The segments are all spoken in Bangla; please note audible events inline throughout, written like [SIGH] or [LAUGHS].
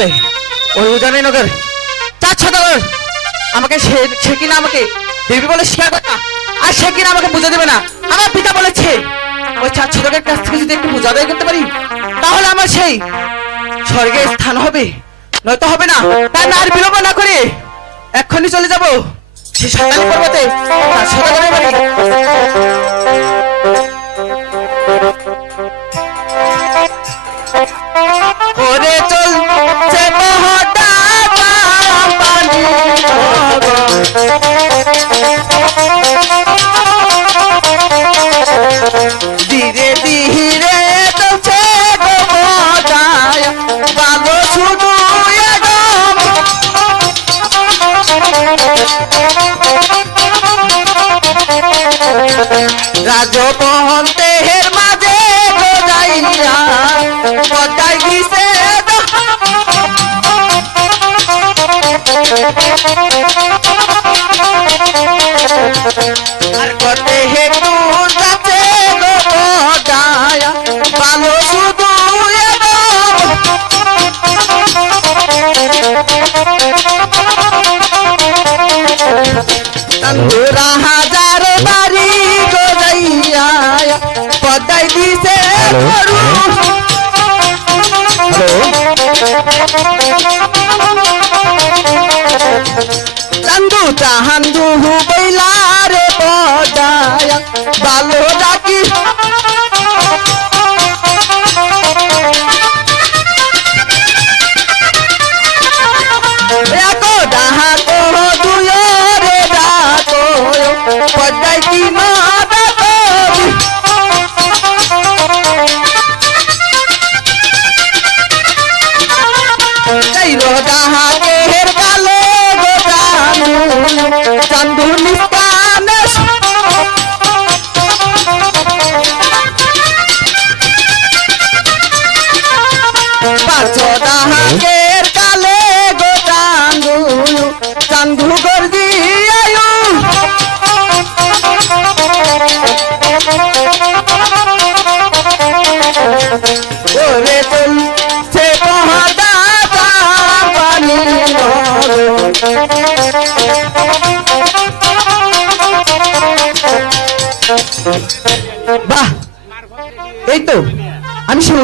দেয় ওই উজানি নগর। চার ছদগর আমাকে সে কিনা আমাকে দেবী বলে স্বীকার করে আর সে কিনা আমাকে পুজো দেবে না। আমার পিতা বলেছে, ওই চার ছদকের কাছ থেকে যদি একটু পূজা আদায় করতে পারি, তাহলে আমার সেই স্বর্গে স্থান হবে। নয়তো হবে না। তাই না আর বিলম্ব না করে এক্ষুনি চলে যাব সে সাতালি পর্বতে। তার ছদগরের ওরে ধীরে ধীরে চলছে গো মজায় ভালো শুধু একদম রাজপন্থের মাঝে গোজাইয়া পদাই দিছে আর কতে হেতু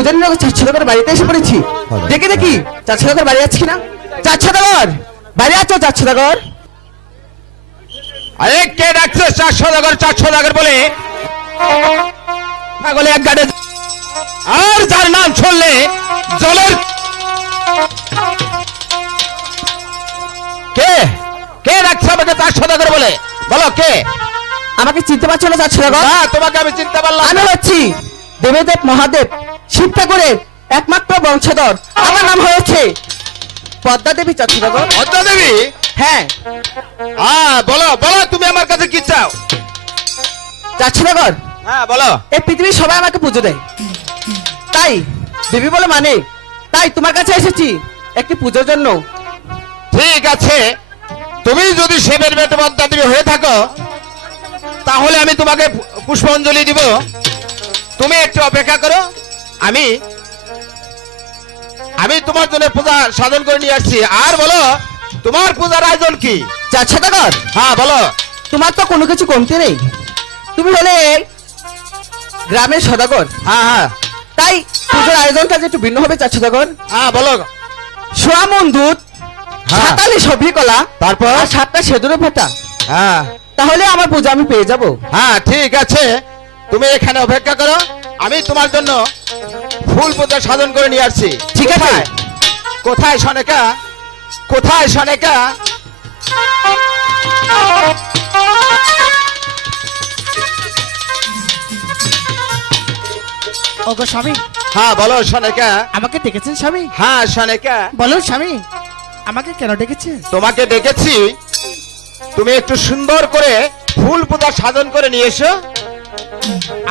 আমি সৌজন্যনগর চারছদগর বাড়িতে এসে পড়েছি। দেখে বাড়ি কিনা? চারছদগর বাড়ি আছো আরে কে ডাকছে বলে? পাগলে এক গাড়ি আর যার নাম শুনলে জলের কে? কে ডাকছে আমাকে চারশো দাগর বলে? বলো কে? আমাকে চিনতে পারছ না না তোমাকে আমি চিনতে পারলাম আমি না। হচ্ছি দেবদেব মহাদেব শিব ঠাকুরের একমাত্র বংশধর। আমার নাম হয়েছে পদ্মা দেবী চারছদগর পদ্মা দেবী? হ্যাঁ। হ্যাঁ বলো বলো তুমি আমার কাছে কি চাও? চারছদগর হ্যাঁ বলো। এই পৃথিবীর সবাই আমাকে পুজো দেয়। তাই দেবী বলে মানে তাই তোমার কাছে এসেছি একটি পুজোর জন্য। ঠিক আছে। তুমি যদি শিবের বেটে পদ্মা দেবী হয়ে থাকো তাহলে আমি তোমাকে পুষ্পাঞ্জলি দিব। তুমি একটু অপেক্ষা করো। আমি আমি তোমার জন্য পূজা সাধন করে নিয়ে আসছি। আর বলো তোমার পূজার আয়োজন কি? চারছদগর হ্যাঁ বলো। তোমার তো কোনো কিছু কমতে নেই। তুমি হলে গ্রামের সদাগর। হ্যাঁ হ্যাঁ। তাই পুজোর আয়োজনটা যে একটু ভিন্ন হবে চারছদগর হ্যাঁ বলো। সোয়ামন দুধ হ্যাঁ। সাতালি সবজি কলা তারপর? সাতটা সেদুরে ফোটা হ্যাঁ। তাহলে আমার পূজা আমি পেয়ে যাব। হ্যাঁ ঠিক আছে। তুমি এখানে অপেক্ষা করো আমি তোমার জন্য ফুল পূজা সাধন করে নিয়ে আসছি। ঠিক আছে। কোথায়? সনেকা? কোথায় সনেকা? ওগো স্বামী। হ্যাঁ বলো সনেকা। আমাকে ডেকেছেন স্বামী? হ্যাঁ সনেকা। বলো স্বামী আমাকে কেন ডেকেছেন তোমাকে ডেকেছি তুমি একটু সুন্দর করে ফুল পূজা সাধন করে নিয়ে এসো।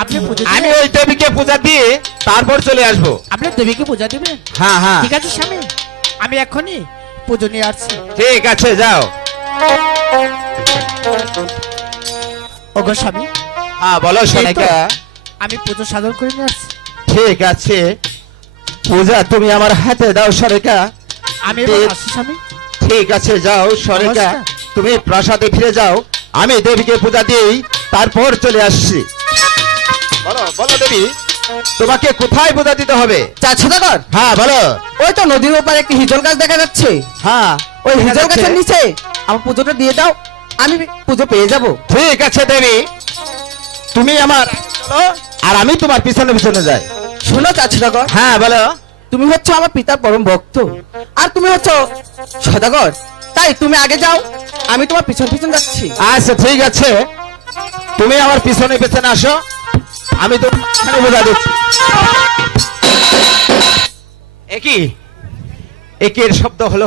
আপনি পুজো আমি দিবেন? ওই দেবীকে পূজা দিয়ে তারপর চলে আসব। আপনি দেবীকে পূজা দিবেন? হ্যাঁ হ্যাঁ। ঠিক আছে স্বামী। আমি এখনই পুজো নিয়ে আসছি। ঠিক আছে যাও। ওগো স্বামী হ্যাঁ বলো সনেকা আমি পুজো সাধন করে নিয়ে আসছি। ঠিক আছে। পূজা তুমি আমার হাতে দাও সরেকা আমি ঠিক। আসছি স্বামী। ঠিক আছে যাও সরেকা তুমি প্রাসাদে ফিরে যাও। আমি দেবীকে পূজা দিই তারপর চলে আসছি। বলো বলো দেবী। তোমাকে কোথায় পূজা দিতে হবে? চার সদাগর হ্যাঁ বলো। ওই তো নদীর ওপারে একটি হিজল গাছ দেখা যাচ্ছে। হ্যাঁ। ওই দেখা হিজল যাচ্ছে। গাছের নিচে। আমার পুজোটা দিয়ে দাও আমি পুজো পেয়ে যাব। ঠিক আছে দেবী। তুমি আমার চলো, আর আমি তোমার পিছনে পিছনে যাই। শোনো হ্যাঁ বলো। তুমি হচ্ছে আমার পিতার পরম ভক্ত আর তুমি হচ্ছে সদাগর। তাই তুমি আগে যাও আমি তোমার পিছন পিছন যাচ্ছি। আচ্ছা ঠিক আছে। তুমি আমার পিছনে পিছনে আসো। আমি তো বোঝা দিচ্ছি। একই একের শব্দ হলো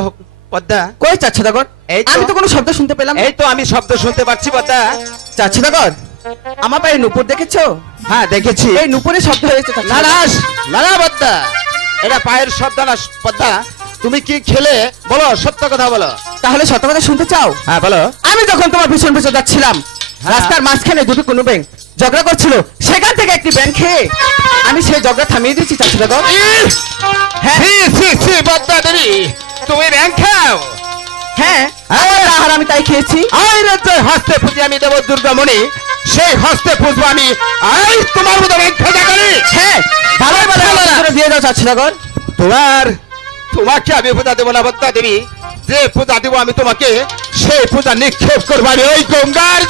পদ্মা। কই তো। আমি তো কোনো শব্দ শুনতে পেলাম এই তো আমি শব্দ শুনতে পাচ্ছি পদ্মা। চার সদাগর আমার পায়ে নুপুর দেখেছ? হ্যাঁ দেখেছি। এই নুপুরের শব্দ হয়েছে না না পদ্মা। এটা পায়ের শব্দ না পদ্মা। তুমি কি খেলে? বলো সত্য কথা বলো। তাহলে সত্য কথা শুনতে চাও? হ্যাঁ বলো। আমি যখন তোমার পিছন পিছন যাচ্ছিলাম হ্যাঁ। রাস্তার মাঝখানে দুটো কোনো ব্যাংক ঝগড়া করছিল সেখান থেকে একটি ব্যাংক খেয়ে আমি সেই ঝগড়া থামিয়ে দিয়েছি চার সদাগর হ্যাঁ। তুমি ব্যাংক খাও হ্যাঁ। আমার আহার আমি তাই খেয়েছি। আই রে যে হস্তে পুজো আমি দেব দুর্গামণি। সেই হস্তে পুজো আমি আই তোমার মতো ব্যাংক খেতে করি। হ্যাঁ ভালো পুজোটা দিয়ে দাও চার তোমার তোমাকে আমি পূজা দেবো না পদ্মা দেবী। যে পূজা দেবো আমি তোমাকে সেই পূজা নিক্ষেপ করব আমি ওই গঙ্গার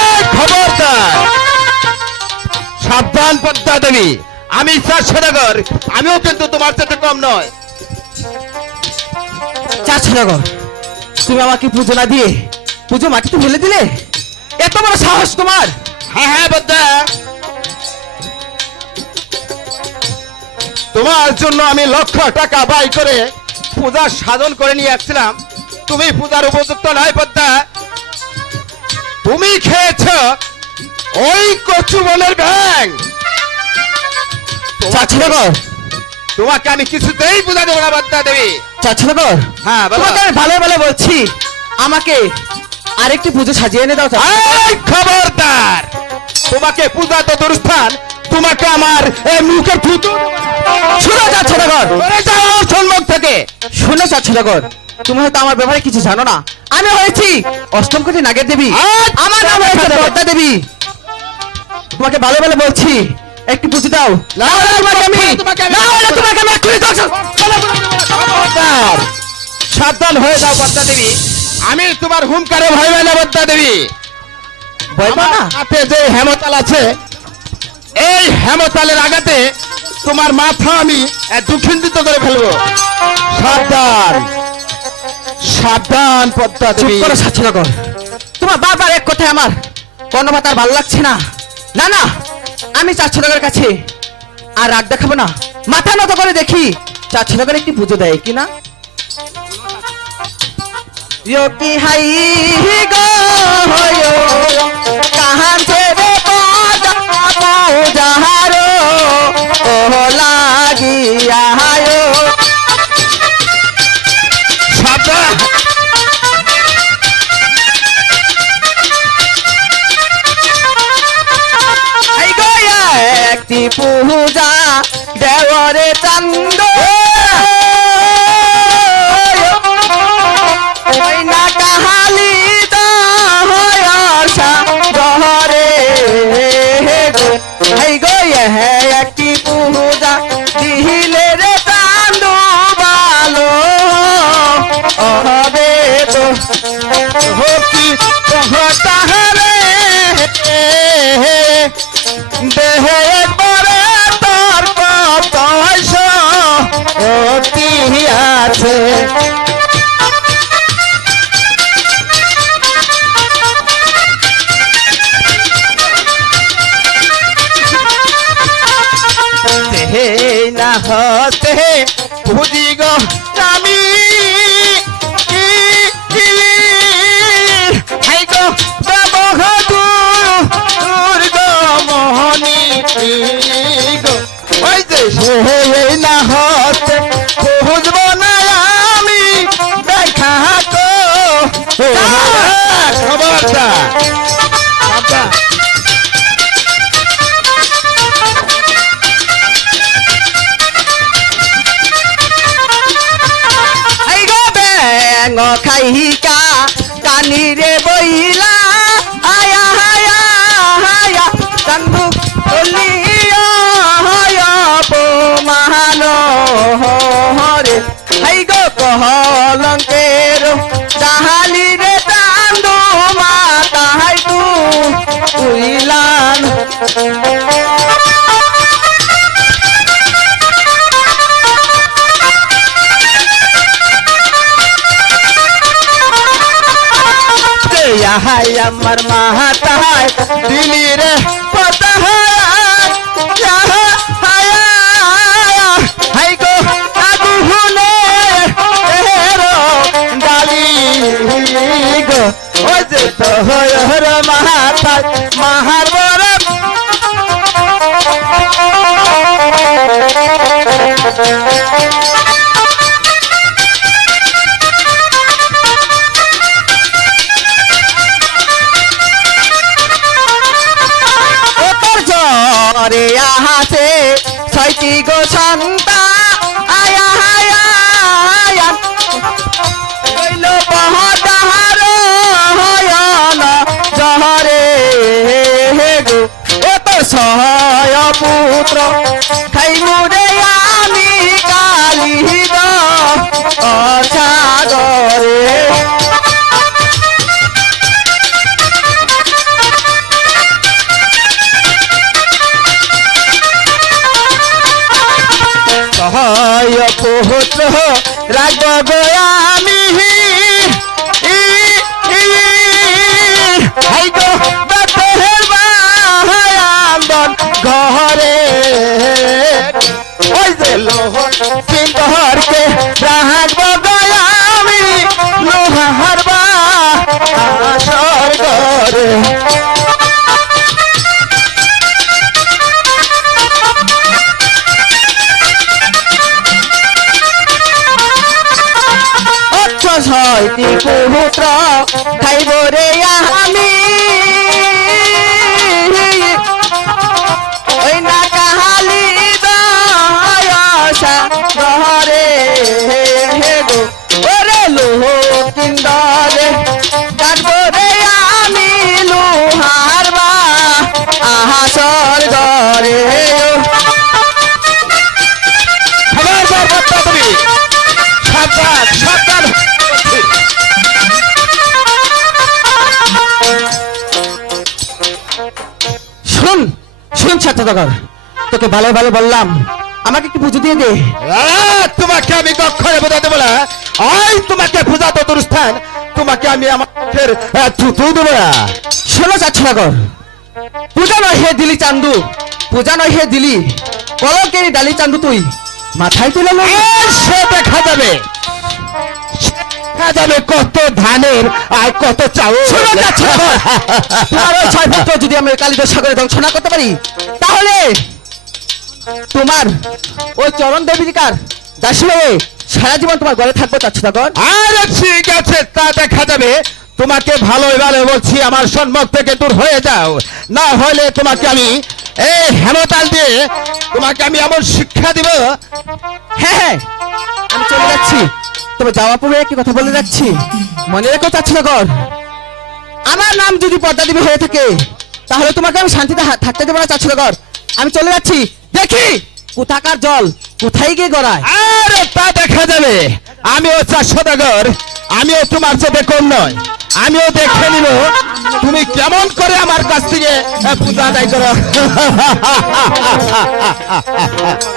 এই খবরদার। সাবধান পদ্মা দেবী। আমি চার সদাগর আমিও কিন্তু তোমার সাথে কম নয়। চার সদাগর তুমি আমাকে পুজো না দিয়ে পুজো মাটিতে ফেলে দিলে? এত বড় সাহস তোমার। হ্যাঁ হ্যাঁ পদ্মা তোমার জন্য আমি লক্ষ টাকা বাই করে পূজা সাধন করে নিয়ে আসছিলাম। তুমি পূজার উপযুক্ত নয় পদ্মা। তুমি খেয়েছ ওই কচু বনের ব্যাং তোমাকে আমি কিছুতেই পূজা দেবো না পদ্মা দেবী। চার সদাগর হ্যাঁ তোমাকে আমি ভালো ভালো বলছি। আমাকে আরেকটি পুজো সাজিয়ে এনে দাও খবরদার তোমাকে পূজা তো দুরস্থান তোমাকে আমার এই মুখের থুতু শুনো সম্মুখ থেকে শুনে তুমি হয়তো আমার ব্যাপারে কিছু জানো না আমি হয়েছি অষ্টম কোটি নাগের দেবী আমার নাম হয়েছে পদ্মা দেবী তোমাকে ভালো ভালো বলছি একটি পুজো দাও সাবধান হয়ে যাও পদ্মা দেবী আমি তোমার হুমকারে ভয় পাই না পদ্মা দেবী ভয় পাও না? হাতে যে হেমতাল আছে এই হেমতালের আঘাতে তোমার মাথা আমি দুখিন্দিত করে ফেলব। সাবধান। সাবধান পদ্মা দেবী। করো সাচ্ছিনগর তোমার বাবার এক কথা আমার কর্ণপাত ভালো লাগছে না। না না আমি চাচ্ছিনগরের কাছে আর রাগ দেখাবো না। মাথা নত করে দেখি চাচ্ছিনগর একটি পুজো দেয় কি না কি হাই গো কাহান দিয়া পানি রে বইলা আয়া হায়া হায়া চান্দু বলিয়া হায়া অপমান হরে হাই গো কহলঙ্কের তাহালি রে চান্দু মাতা হাই তু উইলান হাই আমার মাতায় দিলি রে পতা হাই গো আগু হুনে এরো ডালি জ্বরে আহাসে ছয়টি গো সন্তা, আয়া হায়া হইল বহতাহার হয়ন জহরে। গো এত সহায় পুত্র। বাবা ছয়টি ছাত্রদগর তোকে ভালো ভালো বললাম। আমাকে একটু পুজো দিয়ে দে। তোমাকে আমি কক্ষণে বোঝা দেবো না। আই তোমাকে পূজা তো স্থান তোমাকে আমি আমার থুতু দেবো না। শোনো ছাত্রদগর পূজা নয় হে দিলি চান্দু পূজা নয় হে দিলি কলকেরি ডালি চান্দু তুই মাথায় তুলে। সে দেখা যাবে। দেখা যাবে কত ধানের আর কত চাউল। শোনো ছাত্রদগর [LAUGHS] তোমার ওই ছয় পুত্র যদি আমি কালিদাস সাগরে ধ্বংস না করতে পারি তাহলে তোমার ওই চরণ দেবিকার দাসী হয়ে সারা জীবন তোমার ঘরে থাকব ছাত্রদগর আরে ঠিক আছে তা দেখা যাবে। তোমাকে ভালো ভালো বলছি আমার সম্মুখ থেকে দূর হয়ে যাও। না হলে তোমাকে আমি এই হেমতাল দিয়ে তোমাকে আমি এমন শিক্ষা দিব। হ্যাঁ হ্যাঁ। আমি চলে যাচ্ছি। তবে যাওয়া পূর্বে একটি কথা বলে যাচ্ছি মনে রেখো চাচ্ছনগর আমার নাম যদি পদ্মা দেবী হয়ে থাকে, তাহলে তোমাকে আমি শান্তিতে থাকতে দেবো না চাচ্ছনগর আমি চলে যাচ্ছি। দেখি, কোথাকার জল, কোথায় গিয়ে গড়ায়? আরে, তা দেখা যাবে। আমিও চার সদাগর আমিও তোমার চেয়ে কম নয় আমিও দেখে নিব, তুমি কেমন করে আমার কাছ থেকে পূজা আদায় করো। [LAUGHS]